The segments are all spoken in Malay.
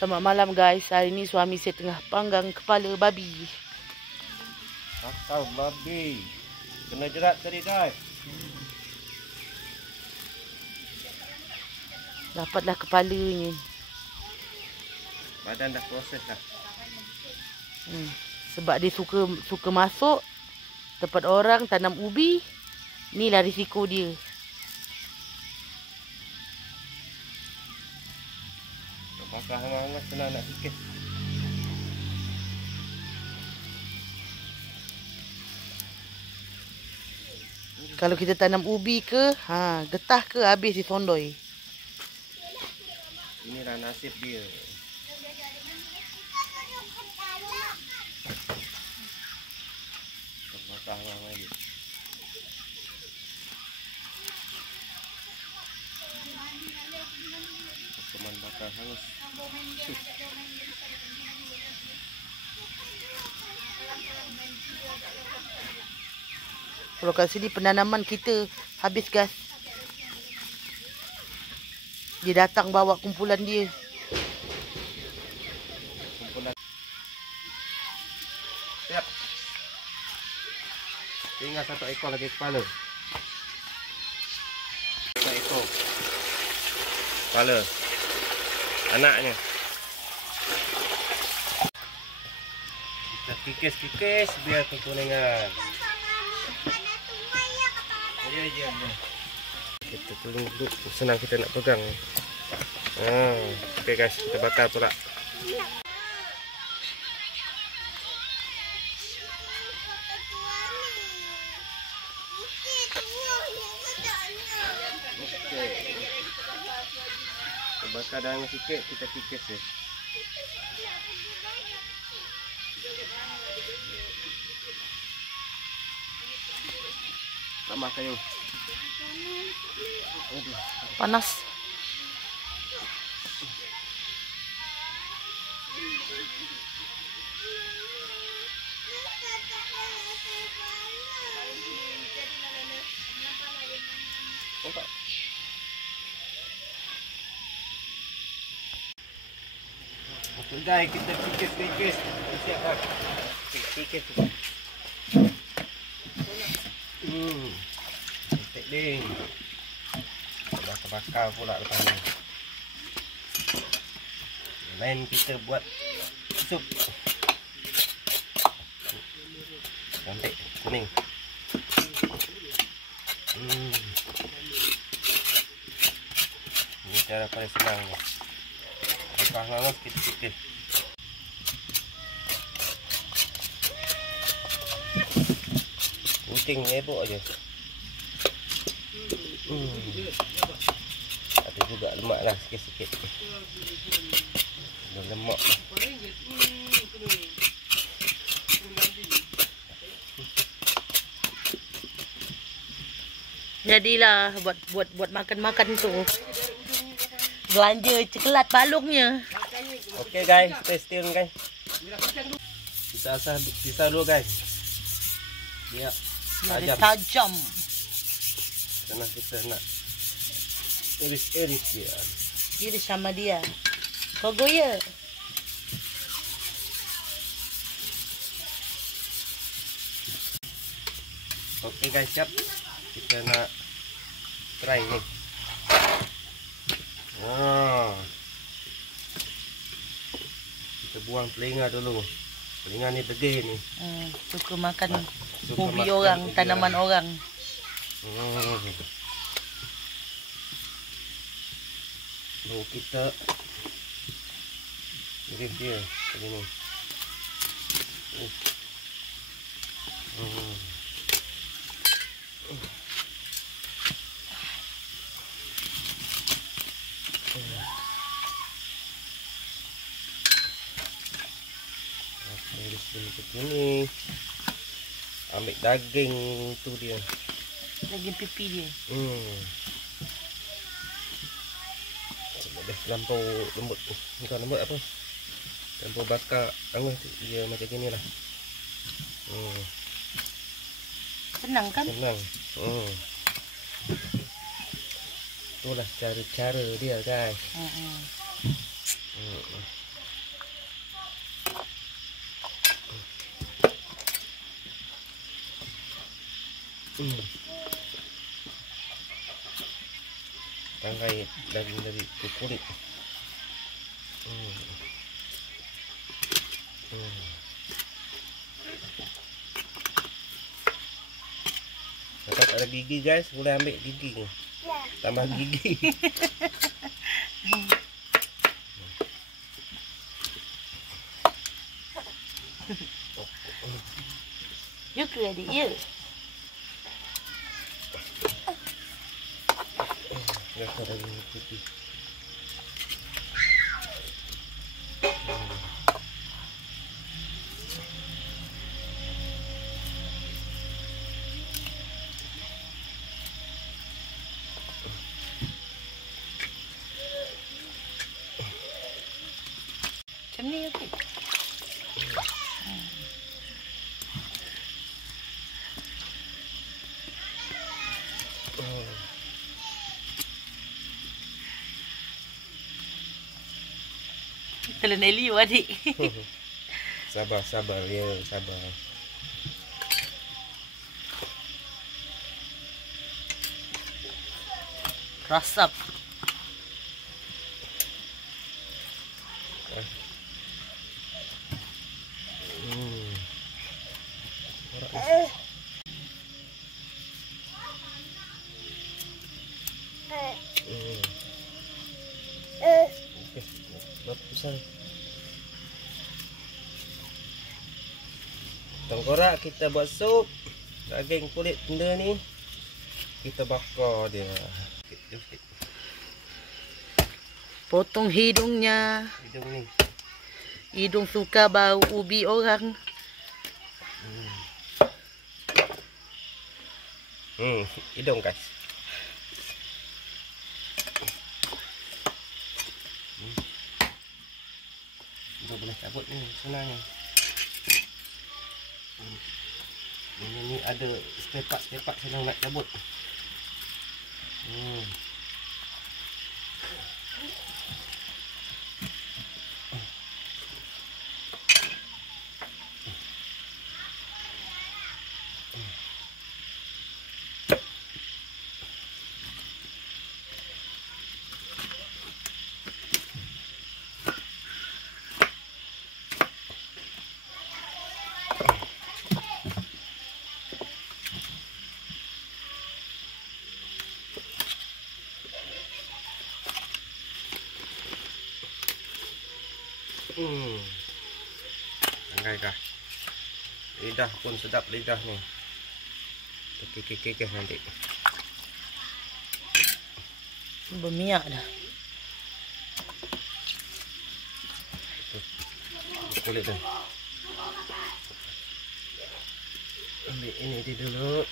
Selamat malam guys. Hari ni suami saya tengah panggang kepala babi. Akal babi. Kena jerat tadi guys. Dapatlah kepalanya. Badan dah proses dah. Sebab dia suka masuk tempat orang tanam ubi. Inilah risiko dia. Bakar hangat-hangat senang nak sikit. Kalau kita tanam ubi ke, getah ke habis disondoi. Inilah nasib dia. Bakar hangat lagi. Teman bakar hangus. Kalau kat sini penanaman kita habis gas. Dia datang bawa kumpulan dia. Kumpulan. Siap. Tinggal satu ekor lagi kepala. Satu ekor. Kepala. Anaknya. Kita kikis-kikis biar kekuningan. Ya. Kita tolong duduk, senang kita nak pegang. Okey guys, kita bakar pula. Okey. Kita bakar dalam sikit, kita kikis je. Tambah kayu. Panas. Nampak? Okey guys, kita kikis-kikis. Siap dah. Kikis. Cantik ding. Bakar pula lepas ni. Lain kita buat sup. Cantik, kuning. Ini cara paling senang ni. Bakar hangus sikit-sikit. Kucing ebok aje. Ada juga lemak lah sikit-sikit. Ada lemak. Jadilah buat makan-makan tu. Belanja coklat balungnya. Okey guys, stay tune guys. Kita asah pisah dulu guys. Dia tajam. Karena kita nak iris-iris dia. Iris sama dia. Kogo ya. Okey guys, siap. Kita nak try ni. Kita buang telinga dulu. Telinga ni degil ni. Suka makan ubi orang, tanaman orang. Lalu kita iris dia macam ni. Iris dia macam ni. Ambil daging tu dia. Daging pipi dia. Sebab dah terlampau lembut. Bukan lembut apa. Terlampau bakar hangus dia macam gini lah. Senang kan? Senang. Itulah cara-cara dia guys. tangkai dari kulit. Kalau tak ada gigi guys, boleh ambil gigi ni. Tambah gigi. You ke adik ya? Rasa daging putih. Macam ni okey. Telan Elio adik. Sabar ya, sabar. Rasap. Bagusan. Tengkorak kita buat sup daging kulit benda ni. Kita bakar dia. Potong hidungnya. Hidung ni. Hidung suka bau ubi orang. Hidung guys. Kita boleh cabut ni, senang ni. Ini ada stepak senang nak cabut. Tangkai kah. Lidah pun sedap lidah ni. Kekeh nanti. Berminyak dah. Kulit tu. Ambil ini dulu.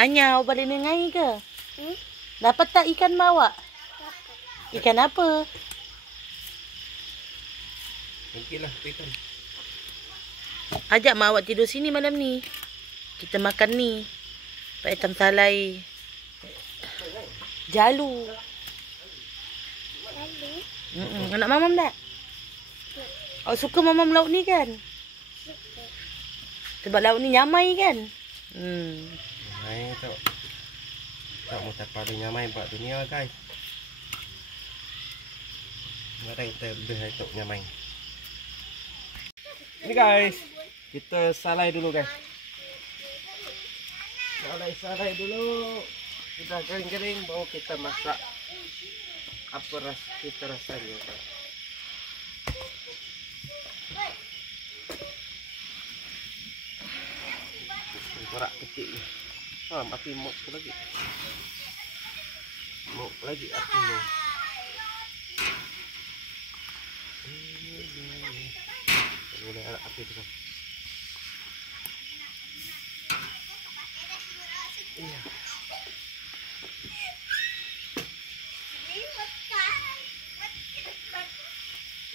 Anya, awak balik nengai ke? Dapat tak ikan mawak? Ikan apa? Okeylah, ikan. Ajak mak awak tidur sini malam ni. Kita makan ni. Pak hitam salai. Jalu. Anak mamam tak? Awak suka mamam lauk ni kan? Sebab lauk ni nyamai kan? Nyamai tak mau tak paling nyamai buat dunia guys. Mari kita lebih untuk nyamai. Ini guys, kita salai dulu guys. Salai dulu. Sudah kering-kering baru kita masak. Apa kita rasanya? Korak kecil ni. Mati mok lagi. Mok lagi api ni. Boleh ada api tu. Iya.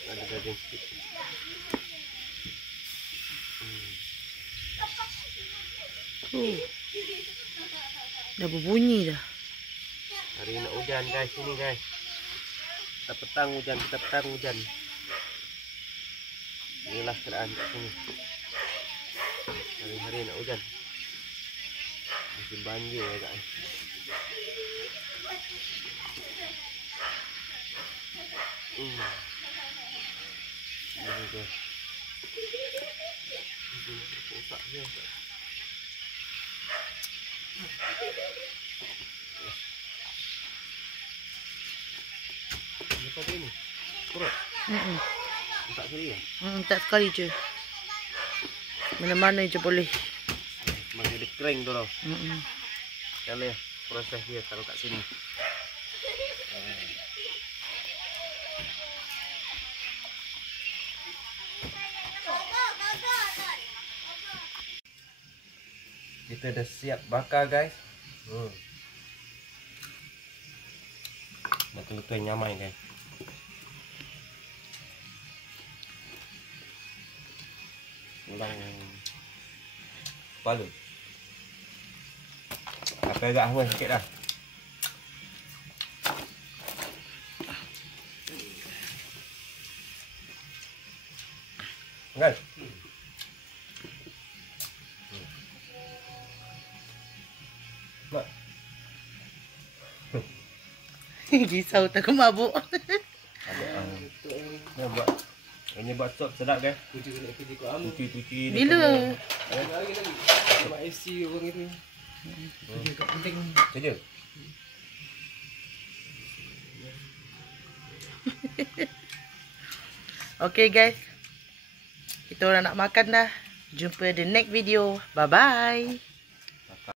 Ada daging sikit. Dah berbunyi dah. Hari nak hujan guys, sini guys. Kita petang hujan. Inilah keadaan kat sini. Hari-hari nak hujan. Musim banjir agak. Ini guys. Otak dia. Apa ini? Kurut. Tak sekali ya? Tak sekali je. Mana-mana je boleh. Masih dia kering tu tau. Kan ya, proses dia taruh kat sini. Kita dah siap bakar guys. Betul-betul nyamai guys. Ulang kepala. Apa agak hangat sikit dah. Kan? Mak. Risau takut mabuk. Ada buat. Ini buat sop sedap guys. Cuci. Bila? Lagi. Mak FC orang itu. Kerja kat penting. Kerja. Okay guys. Kita orang nak makan dah. Jumpa the next video. Bye bye.